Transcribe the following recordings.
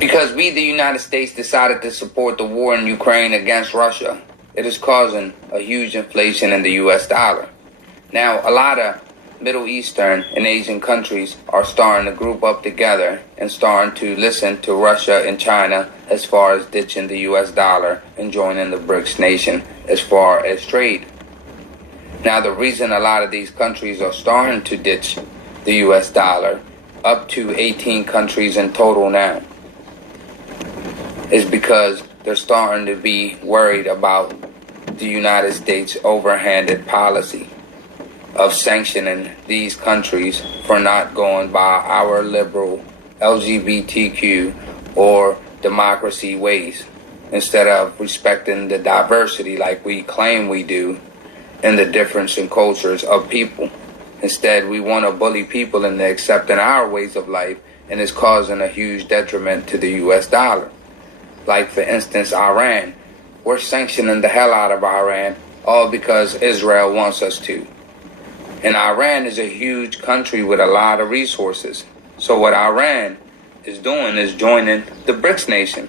Because we, the United States, decided to support the war in Ukraine against Russia, it is causing a huge inflation in the US dollar. Now, a lot of Middle Eastern and Asian countries are starting to group up together and starting to listen to Russia and China as far as ditching the US dollar and joining the BRICS nation as far as trade. Now, the reason a lot of these countries are starting to ditch the US dollar, up to 18 countries in total now, is because they're starting to be worried about the United States' overhanded policy of sanctioning these countries for not going by our liberal LGBTQ or democracy ways, instead of respecting the diversity like we claim we do and the difference in cultures of people. Instead, we want to bully people into accepting our ways of life, and it's causing a huge detriment to the US dollar. Like, for instance, Iran. We're sanctioning the hell out of Iran, all because Israel wants us to. And Iran is a huge country with a lot of resources. So what Iran is doing is joining the BRICS nation.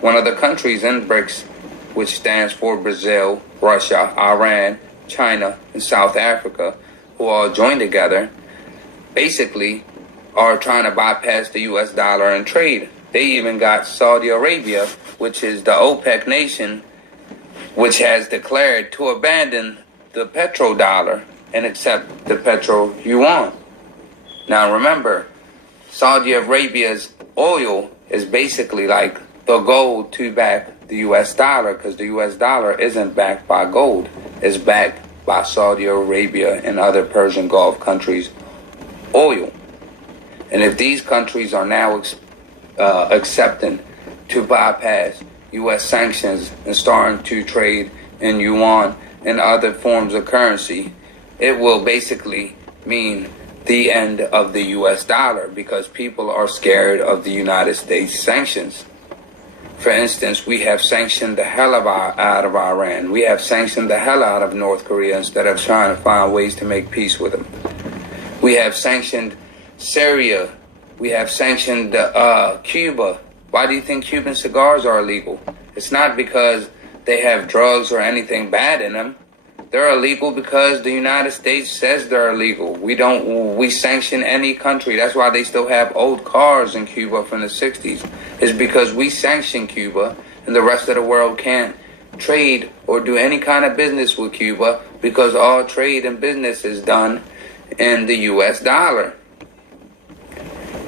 One of the countries in BRICS, which stands for Brazil, Russia, Iran, China, and South Africa, who all joined together, basically are trying to bypass the US dollar and trade. They even got Saudi Arabia, which is the OPEC nation, which has declared to abandon the petrodollar and accept the petro yuan. Now remember, Saudi Arabia's oil is basically like the gold to back the US dollar, because the US dollar isn't backed by gold. It's backed by Saudi Arabia and other Persian Gulf countries' oil. And if these countries are now accepting to bypass U.S. sanctions and starting to trade in yuan and other forms of currency, it will basically mean the end of the U.S. dollar, because people are scared of the United States sanctions. For instance, we have sanctioned the hell out of Iran. We have sanctioned the hell out of North Korea instead of trying to find ways to make peace with them. We have sanctioned Syria. We have sanctioned Cuba. Why do you think Cuban cigars are illegal? It's not because they have drugs or anything bad in them. They're illegal because the United States says they're illegal. We sanction any country. That's why they still have old cars in Cuba from the 60s. It's because we sanction Cuba, and the rest of the world can't trade or do any kind of business with Cuba, because all trade and business is done in the US dollar.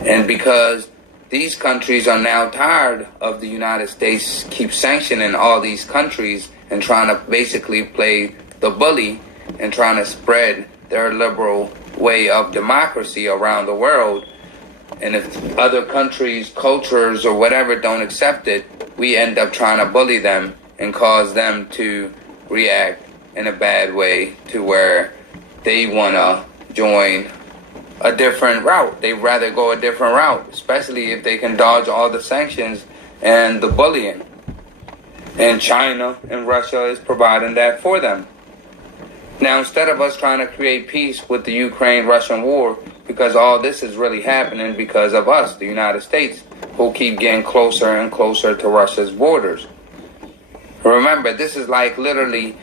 And because these countries are now tired of the United States keep sanctioning all these countries and trying to basically play the bully and trying to spread their liberal way of democracy around the world. And if other countries, cultures, or whatever don't accept it, we end up trying to bully them and cause them to react in a bad way to where they want to join a different route. They'd rather go a different route, especially if they can dodge all the sanctions and the bullying. And China and Russia is providing that for them. Now, instead of us trying to create peace with the Ukraine-Russian war, because all this is really happening because of us, the United States, who keep getting closer and closer to Russia's borders. Remember, this is like literally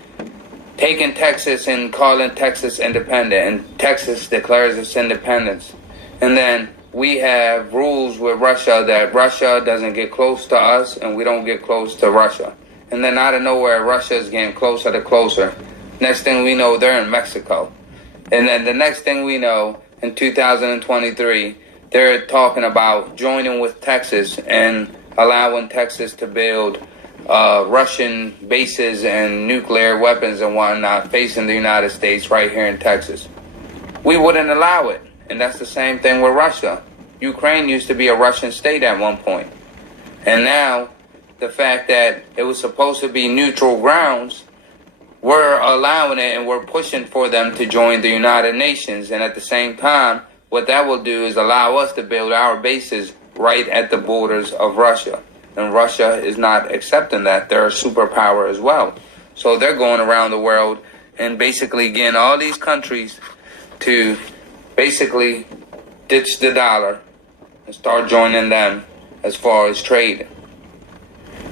taking Texas and calling Texas independent, and Texas declares its independence. And then we have rules with Russia that Russia doesn't get close to us and we don't get close to Russia. And then out of nowhere, Russia is getting closer to closer. Next thing we know, they're in Mexico. And then the next thing we know, in 2023, they're talking about joining with Texas and allowing Texas to build Russian bases and nuclear weapons and whatnot facing the United States right here in Texas. We wouldn't allow it. And that's the same thing with Russia. Ukraine used to be a Russian state at one point. And now, the fact that it was supposed to be neutral grounds, we're allowing it and we're pushing for them to join the United Nations. And at the same time, what that will do is allow us to build our bases right at the borders of Russia. And Russia is not accepting that. They're a superpower as well. So they're going around the world and basically getting all these countries to basically ditch the dollar and start joining them as far as trading,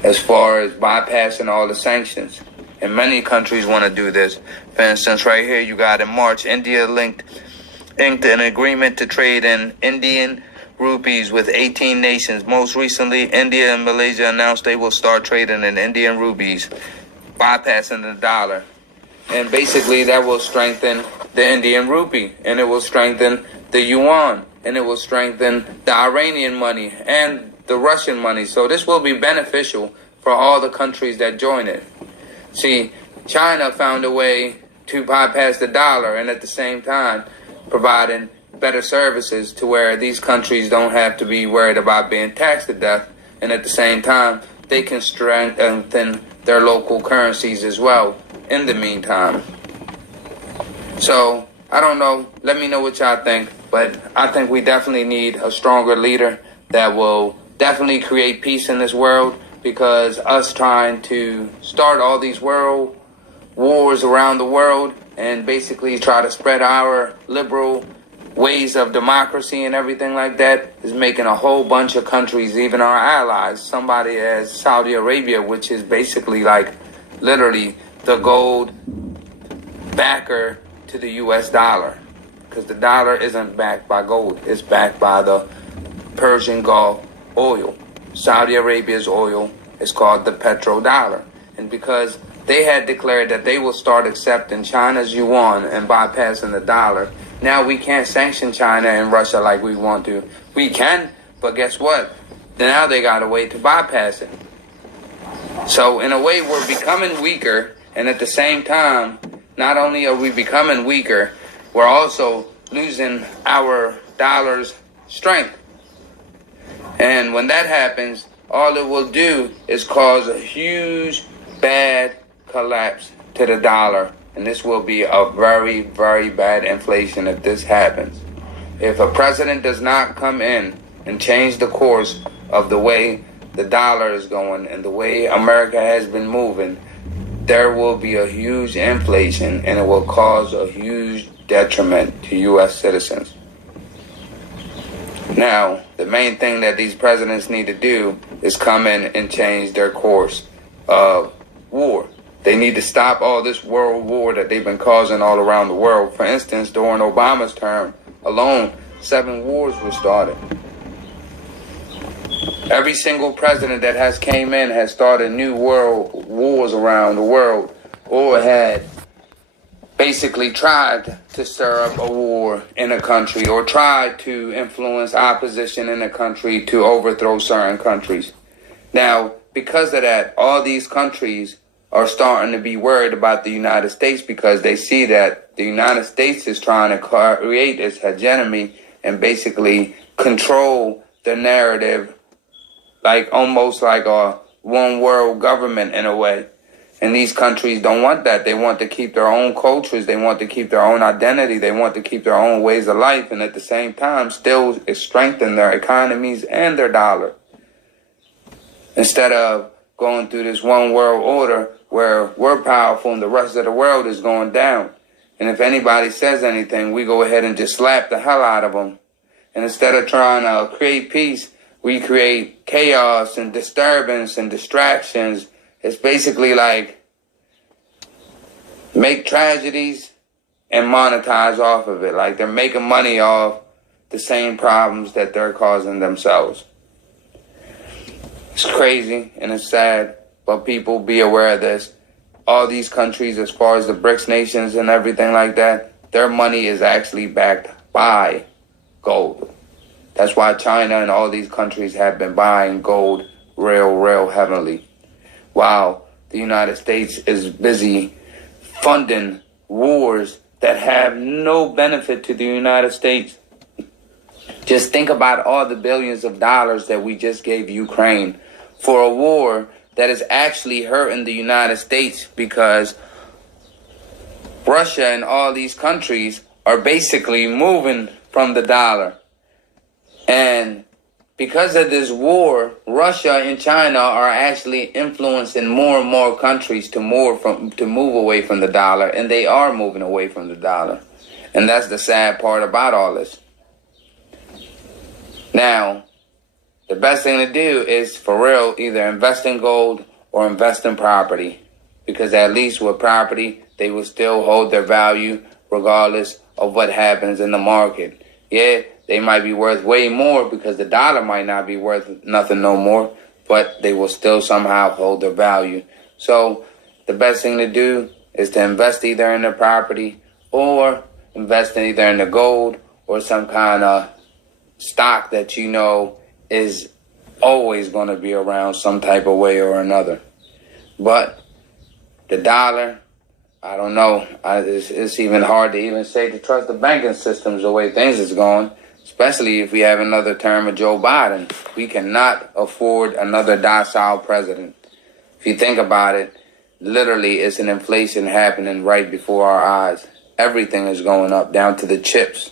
as far as bypassing all the sanctions. And many countries want to do this. For instance, right here, you got in March, India inked an agreement to trade in Indian rupees with 18 nations. Most recently, India and Malaysia announced they will start trading in Indian rupees, bypassing the dollar. And basically, that will strengthen the Indian rupee, and it will strengthen the yuan, and it will strengthen the Iranian money and the Russian money. So this will be beneficial for all the countries that join it. See, China found a way to bypass the dollar and at the same time providing better services to where these countries don't have to be worried about being taxed to death, and at the same time they can strengthen their local currencies as well in the meantime. So I don't know, let me know what y'all think, but I think we definitely need a stronger leader that will definitely create peace in this world, because us trying to start all these world wars around the world and basically try to spread our liberal ways of democracy and everything like that is making a whole bunch of countries, even our allies, somebody as Saudi Arabia, which is basically like literally the gold backer to the US dollar, because the dollar isn't backed by gold, it's backed by the Persian Gulf oil. Saudi Arabia's oil is called the petrodollar, and because they had declared that they will start accepting China's yuan and bypassing the dollar, now we can't sanction China and Russia like we want to. We can, but guess what? Now they got a way to bypass it. So in a way, we're becoming weaker, and at the same time, not only are we becoming weaker, we're also losing our dollar's strength. And when that happens, all it will do is cause a huge bad collapse to the dollar. And this will be a very, very bad inflation if this happens. If a president does not come in and change the course of the way the dollar is going and the way America has been moving, there will be a huge inflation, and it will cause a huge detriment to U.S. citizens. Now, the main thing that these presidents need to do is come in and change their course of war. They need to stop all this world war that they've been causing all around the world. For instance, during Obama's term alone, 7 wars were started. Every single president that has came in has started new world wars around the world, or had basically tried to stir up a war in a country, or tried to influence opposition in a country to overthrow certain countries. Now, because of that, all these countries are starting to be worried about the United States, because they see that the United States is trying to create its hegemony and basically control the narrative, like almost like a one world government in a way. And these countries don't want that. They want to keep their own cultures. They want to keep their own identity. They want to keep their own ways of life, and at the same time still strengthen their economies and their dollar, instead of going through this one world order where we're powerful and the rest of the world is going down. And if anybody says anything, we go ahead and just slap the hell out of them. And instead of trying to create peace, we create chaos and disturbance and distractions. It's basically like make tragedies and monetize off of it. Like they're making money off the same problems that they're causing themselves. It's crazy and it's sad, but people be aware of this. All these countries, as far as the BRICS nations and everything like that, their money is actually backed by gold. That's why China and all these countries have been buying gold real heavily, while the United States is busy funding wars that have no benefit to the United States. Just think about all the billions of dollars that we just gave Ukraine for a war that is actually hurting the United States, because Russia and all these countries are basically moving from the dollar. And because of this war, Russia and China are actually influencing more and more countries to move away from the dollar, and they are moving away from the dollar. And that's the sad part about all this. Now, the best thing to do is, for real, either invest in gold or invest in property. Because at least with property, they will still hold their value regardless of what happens in the market. Yeah, they might be worth way more because the dollar might not be worth nothing no more, but they will still somehow hold their value. So the best thing to do is to invest either in the property or invest in either in the gold or some kind of stock that you know is always going to be around some type of way or another. But the dollar, I don't know. It's even hard to even say to trust the banking systems the way things is going, especially if we have another term of Joe Biden. We cannot afford another docile president. If you think about it, literally it's an inflation happening right before our eyes. Everything is going up, down to the chips.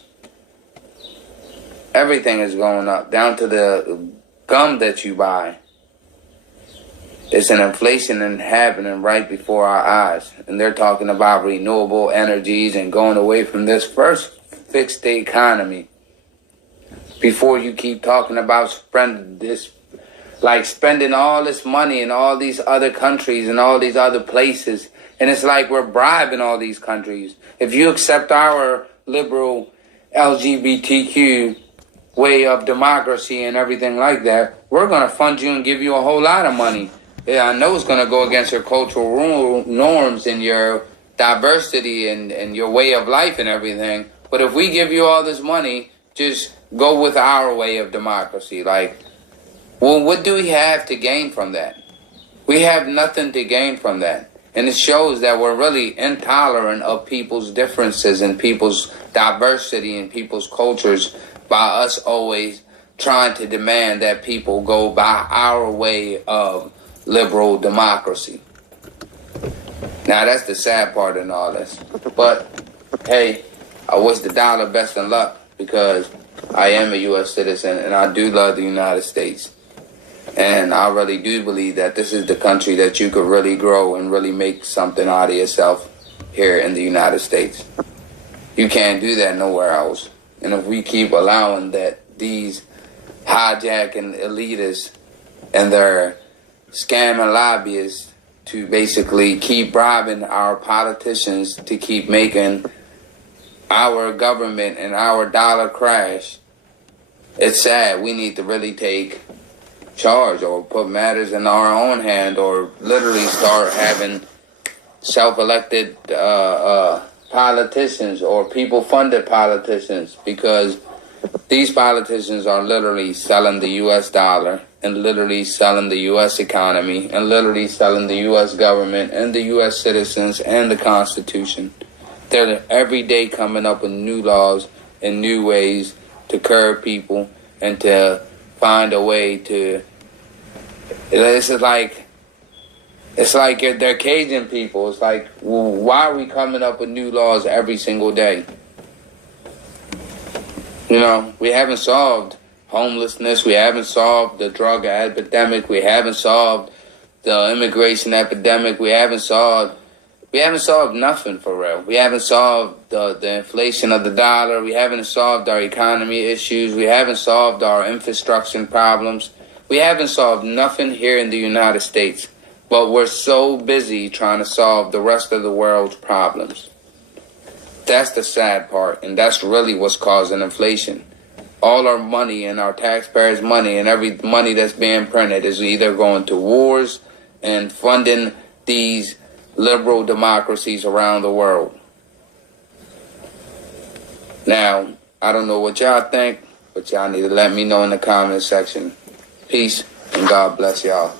Everything is going up, down to the gum that you buy. It's an inflation happening right before our eyes. And they're talking about renewable energies and going away from this. First, fix the economy before you keep talking about spending all this money in all these other countries and all these other places. And it's like we're bribing all these countries. If you accept our liberal LGBTQ way of democracy and everything like that, we're going to fund you and give you a whole lot of money. Yeah, I know it's going to go against your cultural norms and your diversity and your way of life and everything. But if we give you all this money, just go with our way of democracy. Like, well, what do we have to gain from that? We have nothing to gain from that. And it shows that we're really intolerant of people's differences and people's diversity and people's cultures by us always trying to demand that people go by our way of liberal democracy. Now, that's the sad part in all this. But, hey, I wish the dollar best in luck because I am a U.S. citizen and I do love the United States. And I really do believe that this is the country that you could really grow and really make something out of yourself here in the United States. You can't do that nowhere else. And if we keep allowing that these hijacking elitists and their scamming lobbyists to basically keep bribing our politicians to keep making our government and our dollar crash, it's sad. We need to really take charge or put matters in our own hand or literally start having self-elected politicians or people-funded politicians, because these politicians are literally selling the U.S. dollar and literally selling the U.S. economy and literally selling the U.S. government and the U.S. citizens and the Constitution. They're every day coming up with new laws and new ways to curb people and to find a way to... It's like they're caging people. It's like, well, why are we coming up with new laws every single day? You know, we haven't solved homelessness. We haven't solved the drug epidemic. We haven't solved the immigration epidemic. We haven't solved nothing for real. We haven't solved the inflation of the dollar. We haven't solved our economy issues. We haven't solved our infrastructure problems. We haven't solved nothing here in the United States. But we're so busy trying to solve the rest of the world's problems. That's the sad part, and that's really what's causing inflation. All our money and our taxpayers' money and every money that's being printed is either going to wars and funding these liberal democracies around the world. Now, I don't know what y'all think, but y'all need to let me know in the comment section. Peace, and God bless y'all.